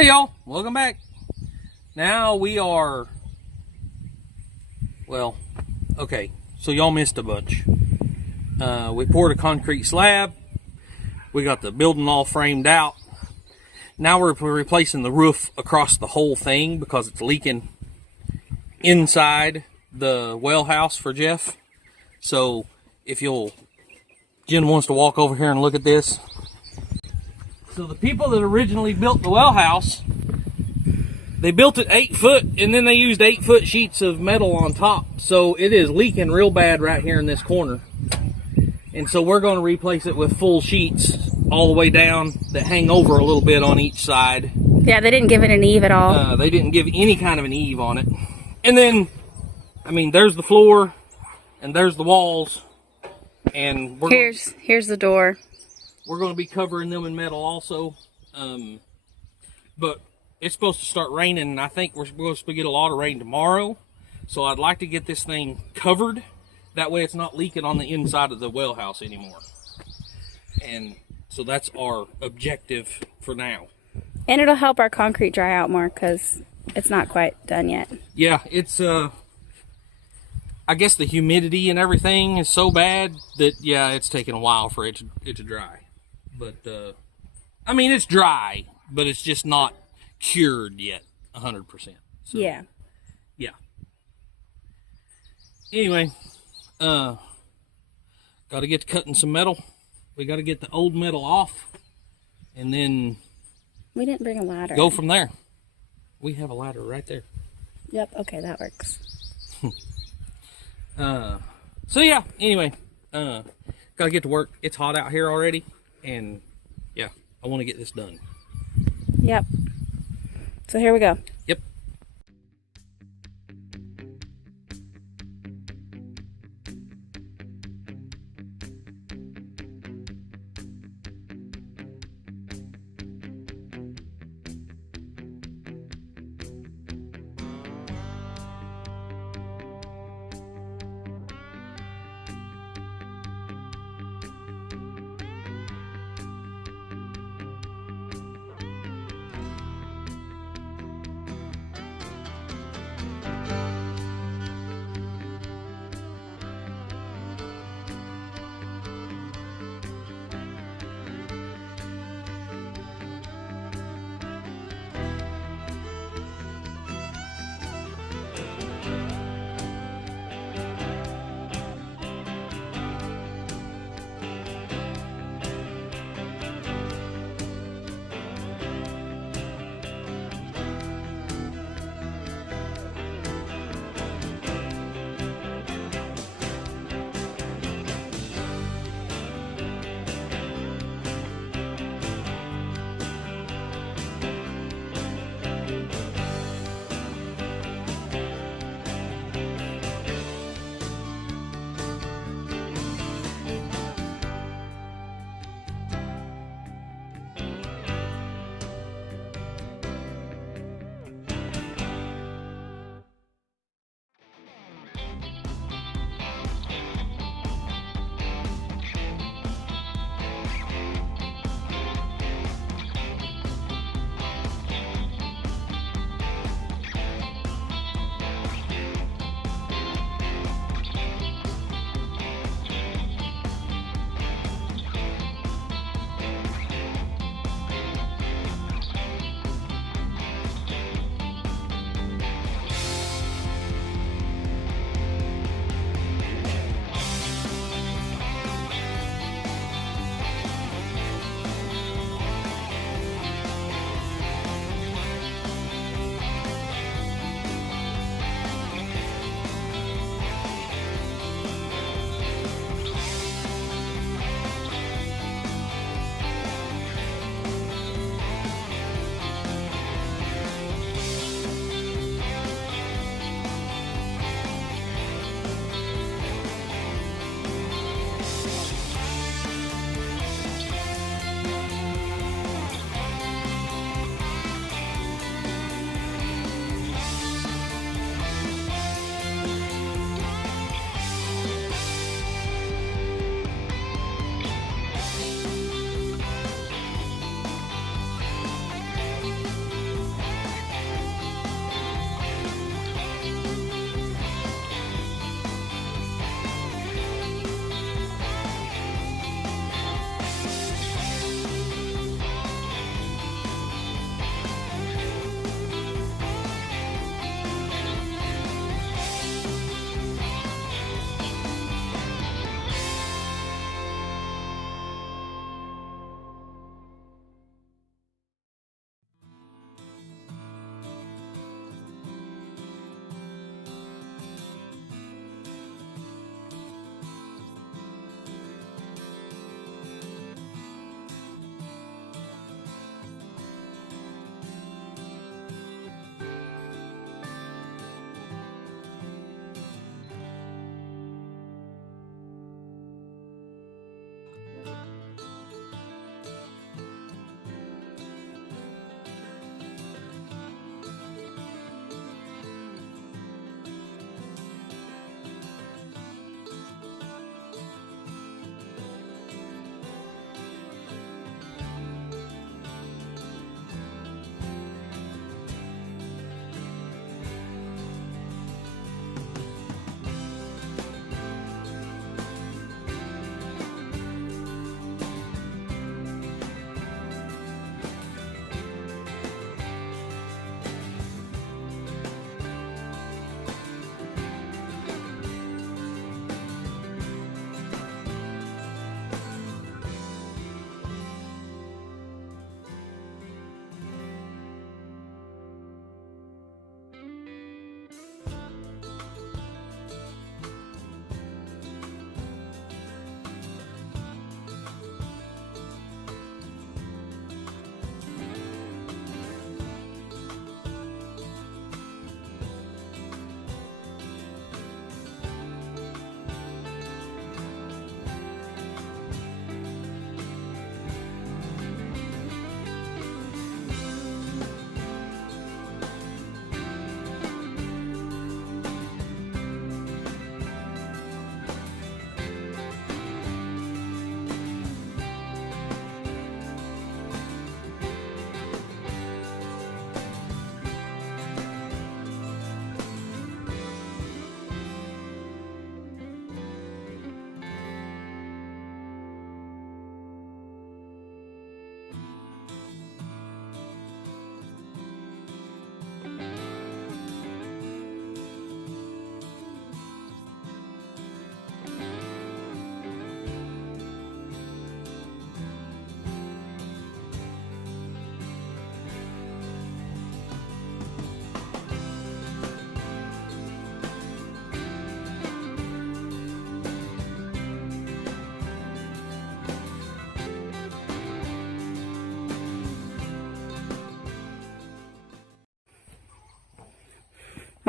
Hey y'all, welcome back. Now we are, well, okay, so y'all missed a bunch. We poured a concrete slab. We got the building all framed out. Now we're replacing the roof across the whole thing because it's leaking inside the well house for Jeff. So if Jen wants to walk over here and look at this. So the people that originally built the well house, they built it 8 foot and then they used 8-foot sheets of metal on top. So it is leaking real bad right here in this corner. And so we're going to replace it with full sheets all the way down that hang over a little bit on each side. Yeah, they didn't give it an eave at all. They didn't give any kind of an eave on it. And then, I mean, there's the floor and there's the walls. And here's the door. We're going to be covering them in metal also. But it's supposed to start raining, and I think we're supposed to get a lot of rain tomorrow. So I'd like to get this thing covered. That way it's not leaking on the inside of the well house anymore. And so that's our objective for now. And it'll help our concrete dry out more because it's not quite done yet. Yeah, it's, I guess the humidity and everything is so bad that, yeah, it's taking a while for it to dry. But, I mean, it's dry, but it's just not cured yet, 100%. So, yeah. Yeah. Anyway, got to get to cutting some metal. We got to get the old metal off, and then we didn't bring a ladder. Go from there. We have a ladder right there. Yep. Okay, that works. So yeah. Anyway, got to get to work. It's hot out here already, and yeah, I want to get this done. Yep. So here we go. Yep.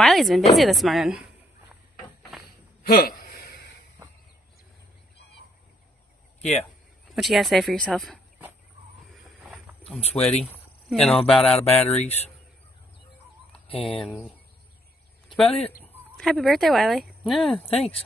Wiley's been busy this morning. Huh. Yeah. What you gotta say for yourself? I'm sweaty. Yeah. And I'm about out of batteries. And that's about it. Happy birthday, Wiley. Yeah, thanks.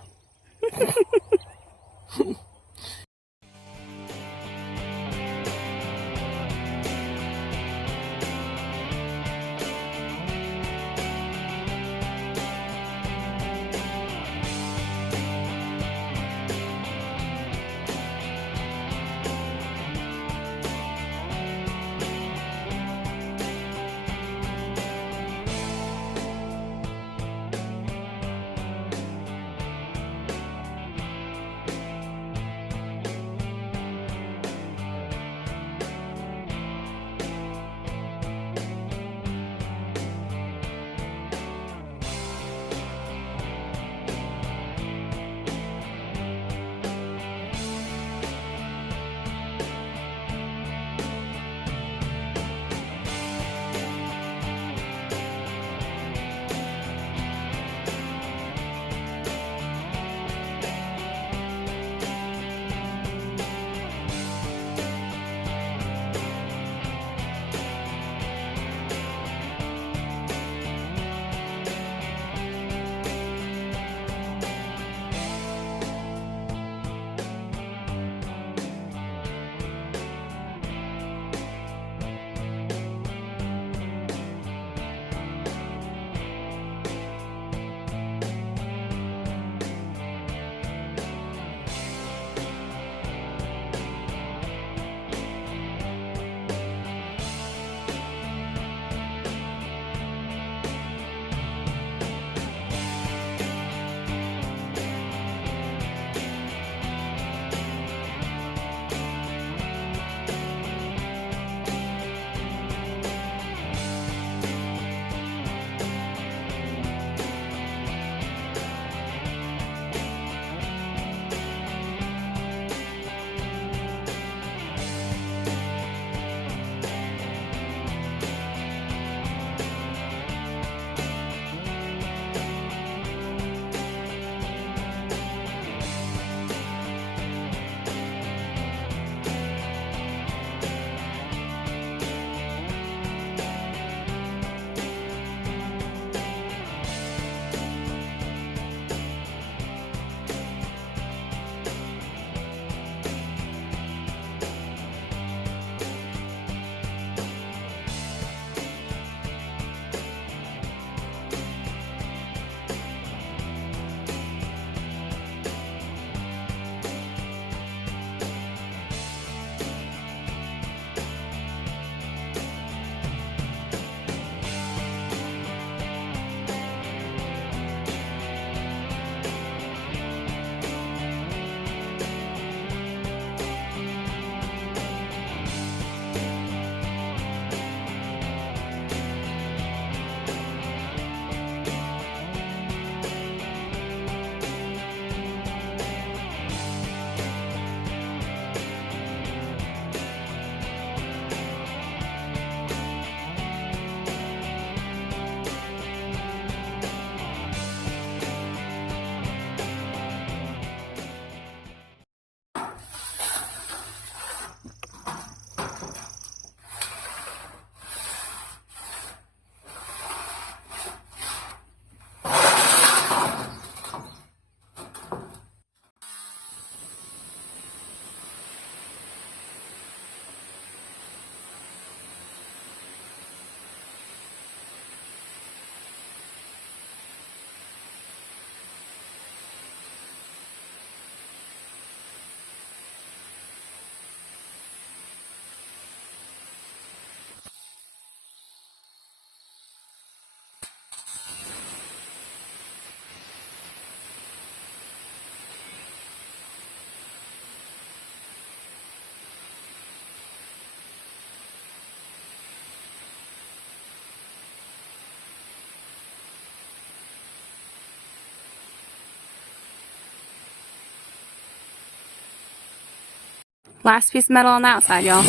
Last piece of metal on the outside, y'all.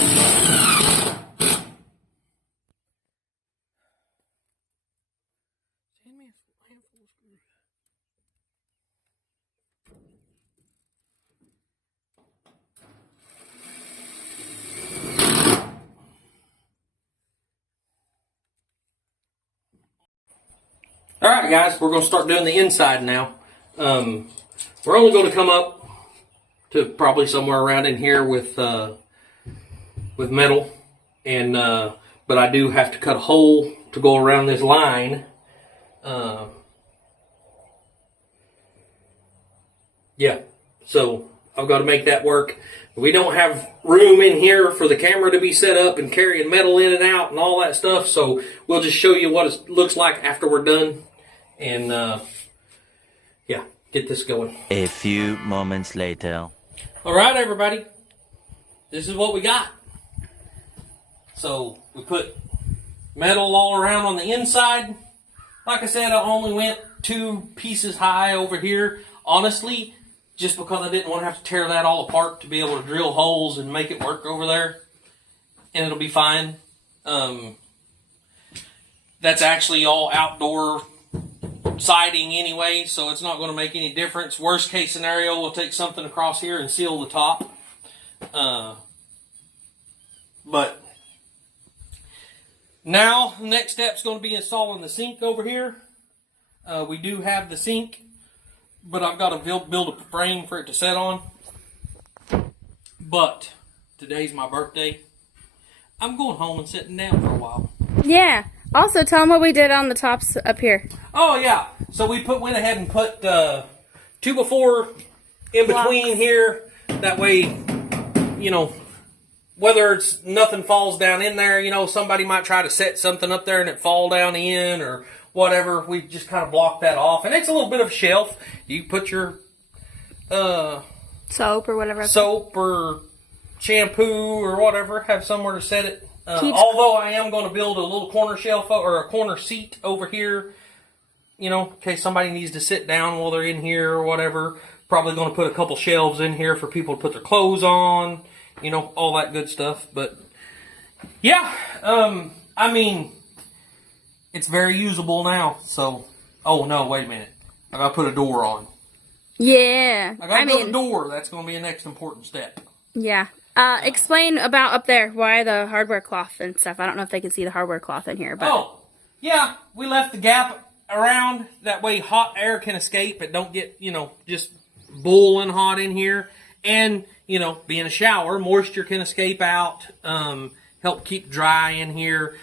Alright guys, we're going to start doing the inside now. We're only going to come up to probably somewhere around in here with metal, and but I do have to cut a hole to go around this line. Yeah, so I've got to make that work. We don't have room in here for the camera to be set up and carrying metal in and out and all that stuff, so we'll just show you what it looks like after we're done, and yeah, get this going. A few moments later. Alright everybody, this is what we got. So we put metal all around on the inside. Like I said, I only went 2 pieces high over here. Honestly, just because I didn't want to have to tear that all apart to be able to drill holes and make it work over there. And it'll be fine. That's actually all outdoor siding anyway, so it's not going to make any difference. Worst case scenario, we'll take something across here and seal the top. But now, the next step is going to be installing the sink over here. We do have the sink, but I've got to build a frame for it to set on. But today's my birthday. I'm going home and sitting down for a while. Yeah. Also, tell them what we did on the tops up here. Oh, yeah. So we went ahead and put 2x4 in between here. That way, you know, whether it's nothing falls down in there, you know, somebody might try to set something up there and it fall down in or whatever. We just kind of block that off. And it's a little bit of a shelf. You put your soap or whatever. Soap or shampoo or whatever. Have somewhere to set it. Although I am going to build a little corner shelf or a corner seat over here, you know, in case somebody needs to sit down while they're in here or whatever. Probably going to put a couple shelves in here for people to put their clothes on, you know, all that good stuff. But yeah, I mean, it's very usable now. So, oh no, wait a minute, I got to put a door on. Yeah, I got to build a door. That's going to be the next important step. Yeah. Explain about up there, why the hardware cloth and stuff. I don't know if they can see the hardware cloth in here, but... Oh, yeah, we left the gap around. That way hot air can escape. It don't get, you know, just boiling hot in here. And, you know, being a shower, moisture can escape out. Help keep dry in here.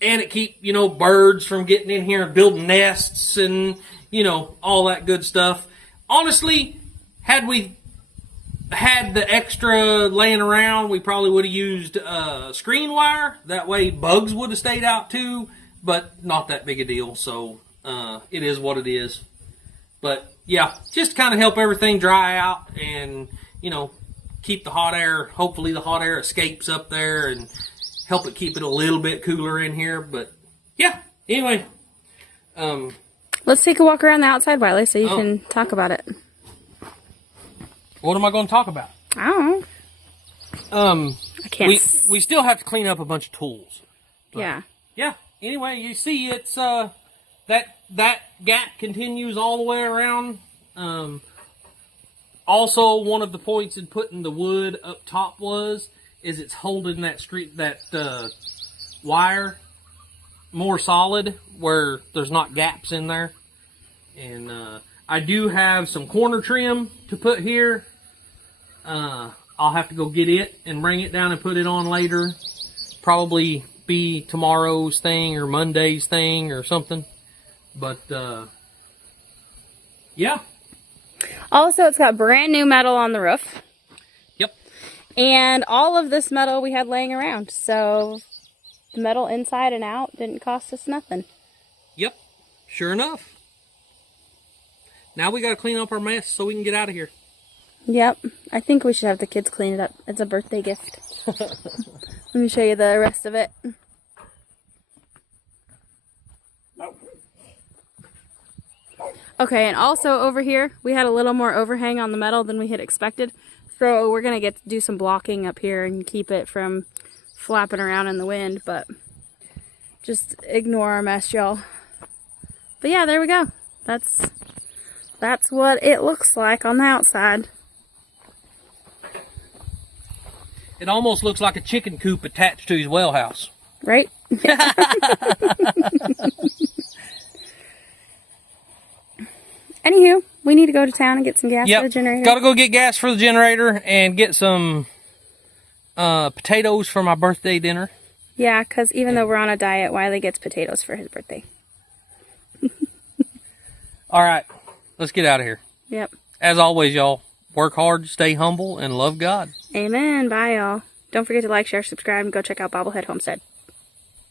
And it keep, you know, birds from getting in here and building nests and, you know, all that good stuff. Honestly, had we had the extra laying around, we probably would have used screen wire. That way bugs would have stayed out too, but not that big a deal. So it is what it is. But yeah, just kind of help everything dry out and, you know, keep the hot air, hopefully the hot air escapes up there and help it keep it a little bit cooler in here. But yeah, anyway. Let's take a walk around the outside, Wiley, so you can talk about it. What am I going to talk about? I don't know. I can't. We still have to clean up a bunch of tools. Yeah. Yeah. Anyway, you see, it's that gap continues all the way around. Also, one of the points in putting the wood up top is it's holding that wire more solid where there's not gaps in there. And I do have some corner trim to put here. I'll have to go get it and bring it down and put it on later. Probably be tomorrow's thing or Monday's thing or something. But, yeah. Also, it's got brand new metal on the roof. Yep. And all of this metal we had laying around. So, the metal inside and out didn't cost us nothing. Yep. Sure enough. Now we got to clean up our mess so we can get out of here. Yep. I think we should have the kids clean it up. It's a birthday gift. Let me show you the rest of it. Okay, and also over here, we had a little more overhang on the metal than we had expected. So we're going to do some blocking up here and keep it from flapping around in the wind. But just ignore our mess, y'all. But yeah, there we go. That's what it looks like on the outside. It almost looks like a chicken coop attached to his well house. Right? Anywho, we need to go to town and get some gas for the generator. Gotta go get gas for the generator and get some potatoes for my birthday dinner. Yeah, because even though we're on a diet, Wiley gets potatoes for his birthday. All right, let's get out of here. Yep. As always, y'all, work hard, stay humble, and love God. Amen. Bye, y'all. Don't forget to like, share, subscribe, and go check out Bobblehead Homestead.